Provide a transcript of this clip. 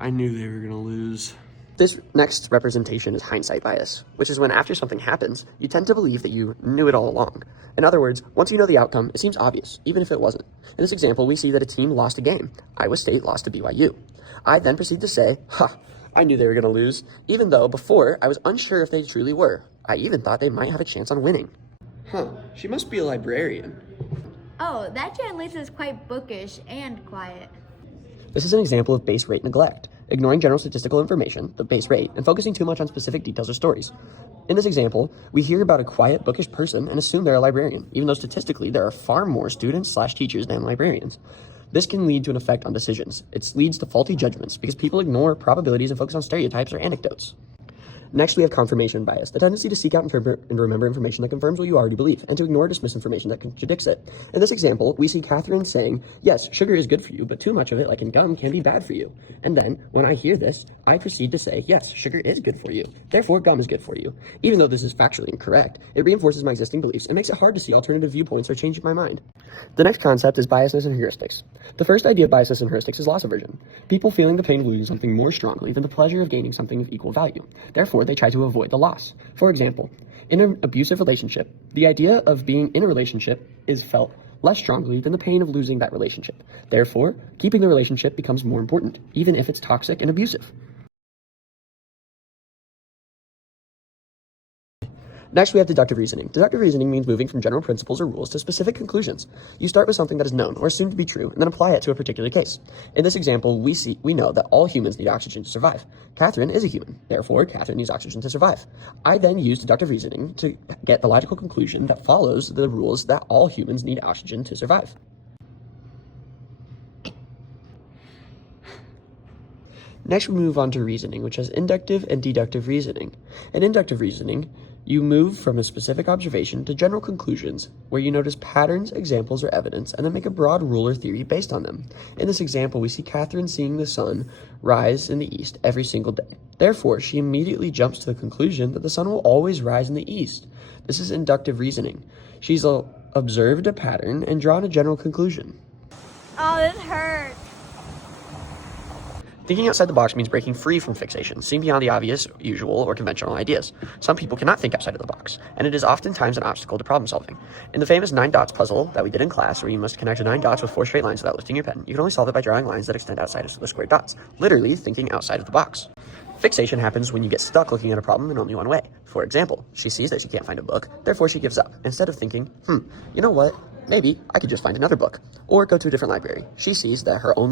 I knew they were gonna lose. This next representation is hindsight bias, which is when after something happens, you tend to believe that you knew it all along. In other words, once you know the outcome, it seems obvious, even if it wasn't. In this example, we see that a team lost a game. Iowa State lost to BYU. I then proceed to say, I knew they were gonna lose, even though before I was unsure if they truly were. I even thought they might have a chance on winning. She must be a librarian. Oh, that translates as quite bookish and quiet. This is an example of base rate neglect, ignoring general statistical information, the base rate, and focusing too much on specific details or stories. In this example, we hear about a quiet, bookish person and assume they're a librarian, even though statistically there are far more students/teachers than librarians. This can lead to an effect on decisions. It leads to faulty judgments because people ignore probabilities and focus on stereotypes or anecdotes. Next, we have confirmation bias, the tendency to seek out and remember information that confirms what you already believe, and to ignore or dismiss information that contradicts it. In this example, we see Catherine saying, yes, sugar is good for you, but too much of it, like in gum, can be bad for you. And then, when I hear this, I proceed to say, yes, sugar is good for you, therefore gum is good for you. Even though this is factually incorrect, it reinforces my existing beliefs and makes it hard to see alternative viewpoints or change my mind. The next concept is biasness and heuristics. The first idea of biasness and heuristics is loss aversion. People feeling the pain of losing something more strongly than the pleasure of gaining something of equal value. Therefore, they try to avoid the loss. For example, in an abusive relationship, the idea of being in a relationship is felt less strongly than the pain of losing that relationship. Therefore, keeping the relationship becomes more important, even if it's toxic and abusive. Next, we have deductive reasoning. Deductive reasoning means moving from general principles or rules to specific conclusions. You start with something that is known or assumed to be true, and then apply it to a particular case. In this example, we know that all humans need oxygen to survive. Catherine is a human, therefore Catherine needs oxygen to survive. I then use deductive reasoning to get the logical conclusion that follows the rules that all humans need oxygen to survive. Next, we move on to reasoning, which has inductive and deductive reasoning. In inductive reasoning, you move from a specific observation to general conclusions, where you notice patterns, examples, or evidence, and then make a broad rule or theory based on them. In this example, we see Catherine seeing the sun rise in the east every single day. Therefore, she immediately jumps to the conclusion that the sun will always rise in the east. This is inductive reasoning. She's observed a pattern and drawn a general conclusion. Oh, this hurts. Thinking outside the box means breaking free from fixation, seeing beyond the obvious, usual, or conventional ideas. Some people cannot think outside of the box, and it is oftentimes an obstacle to problem solving. In the famous 9 dots puzzle that we did in class, where you must connect 9 dots with 4 straight lines without lifting your pen, you can only solve it by drawing lines that extend outside of the squared dots, literally thinking outside of the box. Fixation happens when you get stuck looking at a problem in only one way. For example, she sees that she can't find a book, therefore she gives up, instead of thinking, you know what, maybe I could just find another book, or go to a different library. She sees that her only